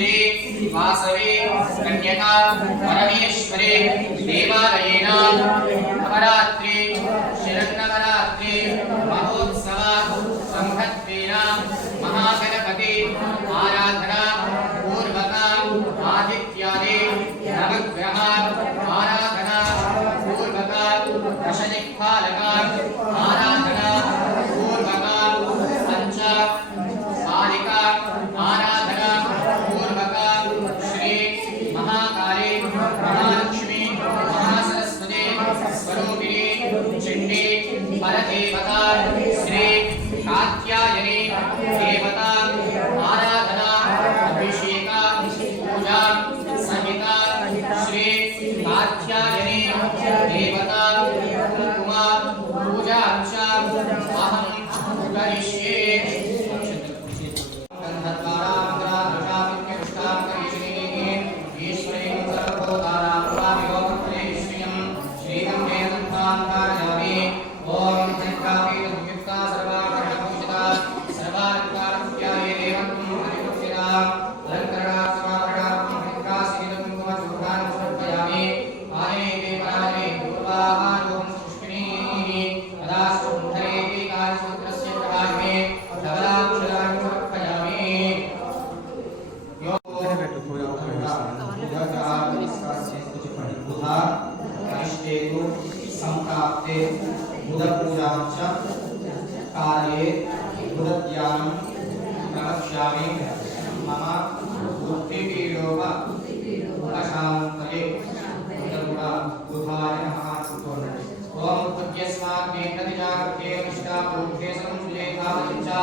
ईश्वरे वासवे कन्यका परमेश्वरे देवालयेन नवरात्रि कार्ये बृहद्यानं प्रवक्ष्यामि मम बुद्धिपीडोप उपशान्तये बुधाय महासुतोर्णः ॐ बुद्ध्यस्मात् मेघतिजाग्रे निष्ठा बुद्धे संश्लेषा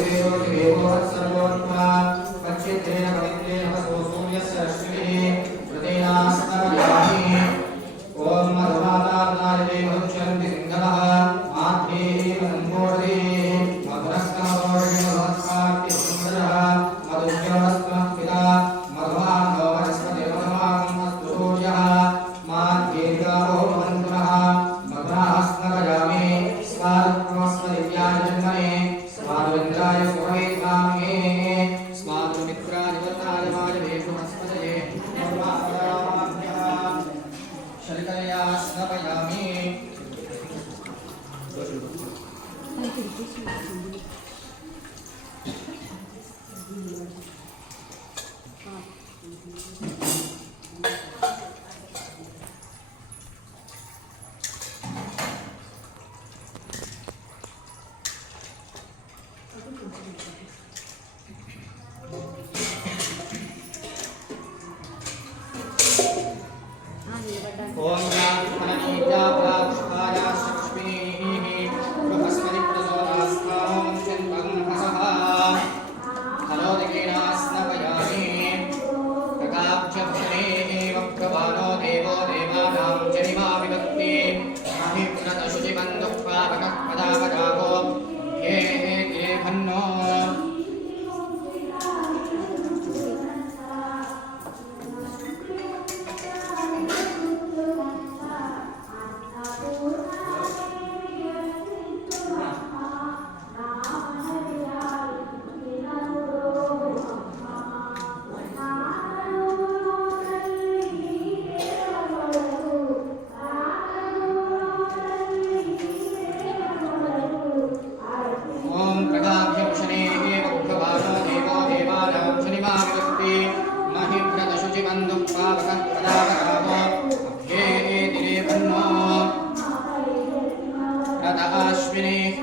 Amen. Mm-hmm.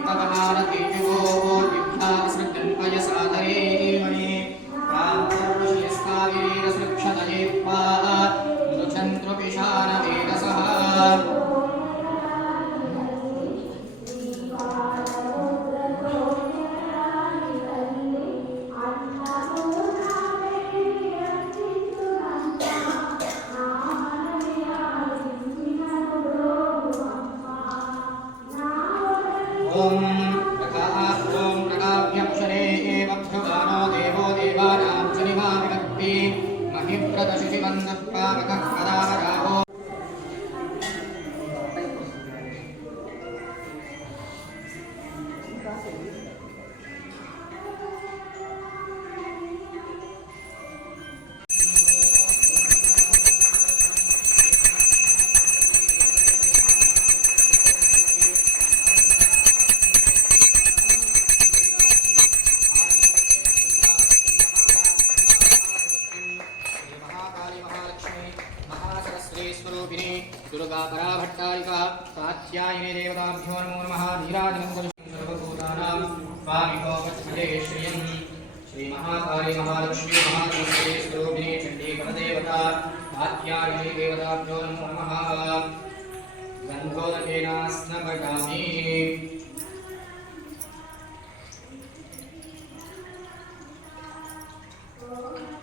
अश्विने oh श्रीजयेश्वरी Shri Mahakali Mahalakshmi Mahalakshmi स्वरूपिणी चण्डी परदेवता आख्यायी देवताभ्यो नमः। गन्धोदकेनास्नपगामि Thank oh. you.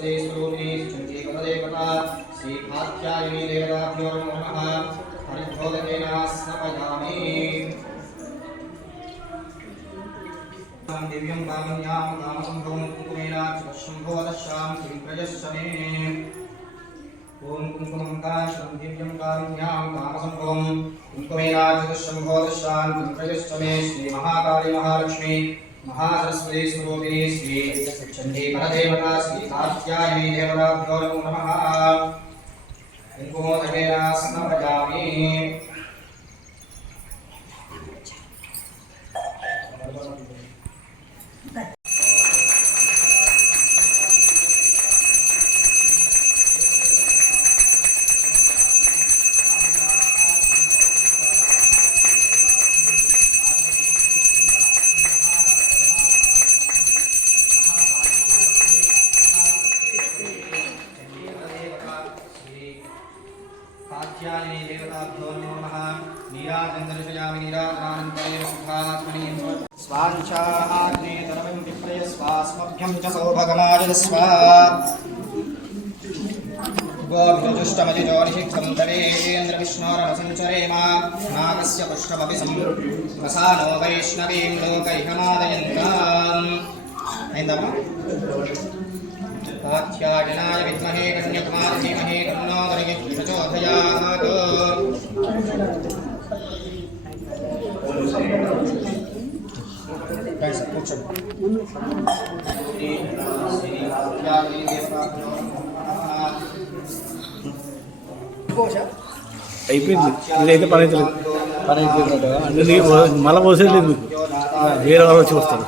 सरस्वती स्वरूपी चंडी कमलेकटा श्रीखाद्यायिनी देवताभ्यो नमः हरिभोगेन समयामि दिव्यं वामन्यां कामसम्भवं कुङ्कुमेन शम्भोदशां किं प्रजस्समे ॐ कुङ्कुमङ्काशं दिव्यं कारुण्यां कामसम्भवं कुङ्कुमेनाचतुशम्भोदशां किं प्रजस्समे श्रीमहाकाली महालक्ष्मी। महासरस्वती स्वरूपिणी श्री चण्डीपरदेवता श्री कात्यायनी देवताभ्यो नमो नमः कुङ्कुमोदकेन स्नपयामि कात्यायनी वैष्णोरमसञ्चरेमा नागस्य पुष्पमपि संसानो वैष्णवीं लोकैकमादयन्ताम् आख्यायनाय विद्महे कन्यकुमार धीमहे कन्नादयप्रचोदयात् Go, Jeff. అయిపోయింది. ఇదైతే పని అయితే లేదు పని అయిపోయింది అంటే మళ్ళీ పోసేది లేదు మీకు. వేరే వాళ్ళు వచ్చి వస్తారు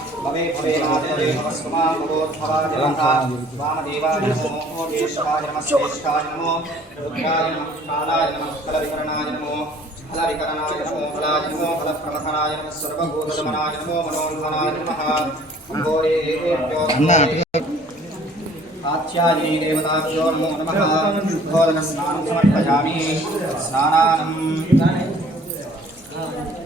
అన్న ఆచ్యాయీ నమో భోజన స్నానం సమర్పయామి స్నానానం నీరను దైవ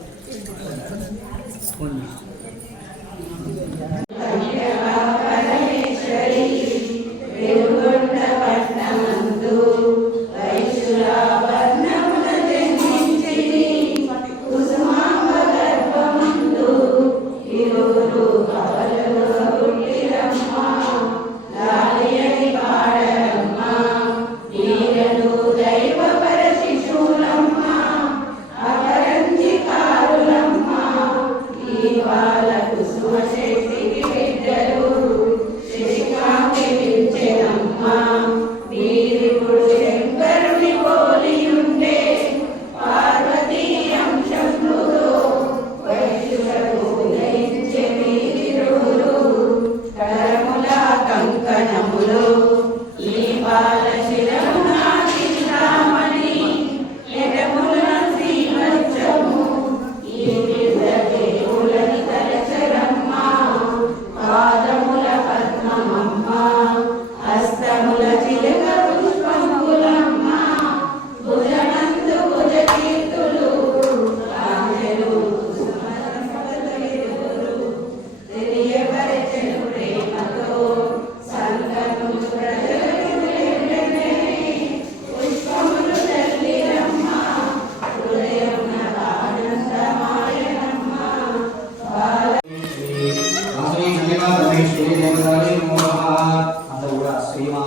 ఇలా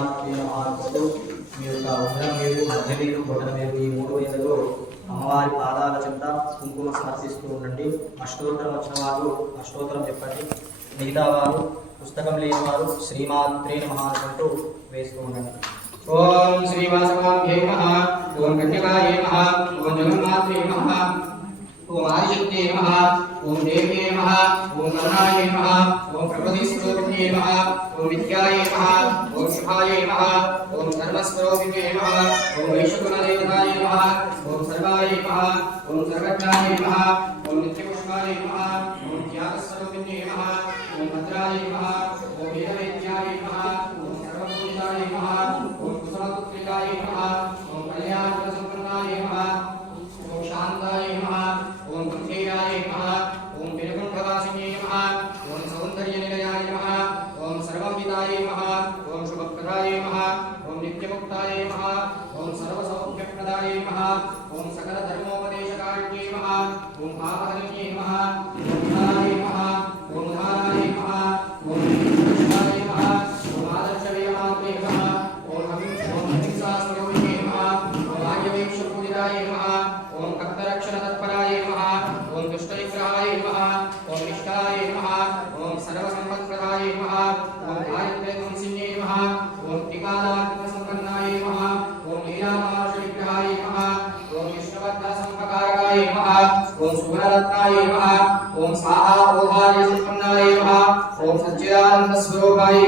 మధ్య ఈ మూడు అమ్మవారి పాదాల చెంత కుంకుమ సమర్పిస్తూ ఉండండి. అష్టోత్తరం వచ్చిన వారు అష్టోత్తరం చెప్పండి. మిగతా వారు పుస్తకం లేని వారు శ్రీమాత్రే నమ అంటూ వేస్తూ ఉండండి. ఓం శ్రీవాసవాభ్యే నమః ఓం కన్యకాయే నమః ఓం జగన్మాత్రే నమః ఓం ఆదిశక్తే నమః ఓం దేవ్యే ఓం కరుణాయే నమః ఓం नमः ॐ विद्यायै नमः ॐ शुभायै नमः ॐ सर्वस्वरूपिणे नमः ॐ वैश्वकुलदेवतायै नमः ॐ सर्वायै नमः ॐ सर्वज्ञायै नमः ॐ नित्यपुष्पायै नमः ॐ ज्ञानस्वरूपिणे नमः ॐ भद्रायै नमः ॐ वेदवैद्यायै नमः ॐ सर्वपूजितायै नमः ॐ कुसुमपुत्रिकायै नमः ॐ कल्याणसम्प्रदायै नमः ॐ शान्तायै नमः ఆర్యవైశ్యపూజితాయ నమః ఓం భక్తరక్షణతత్పరాయ నమః ఓం దుష్టవిగ్రహాయ నమః ఓం నిష్ఠాయ నమః ఓం సర్వసంపత్ప్రదాయ నమః ఓం దారిద్ర్యధ్వంసిన్యే నమః ఓం త్రికాలాత్మసంపన్నాయ నమః ఓం లీలామానుష విగ్రహాయ నమః ఓం విష్ణువర్ధ సంపకారకాయ నమః ఓం సుగుణరత్నాయ నమః ఓం స్వాహా ఓహార్య సంపన్నాయ నమః ఓం సచ్చిదానంద స్వరూపాయ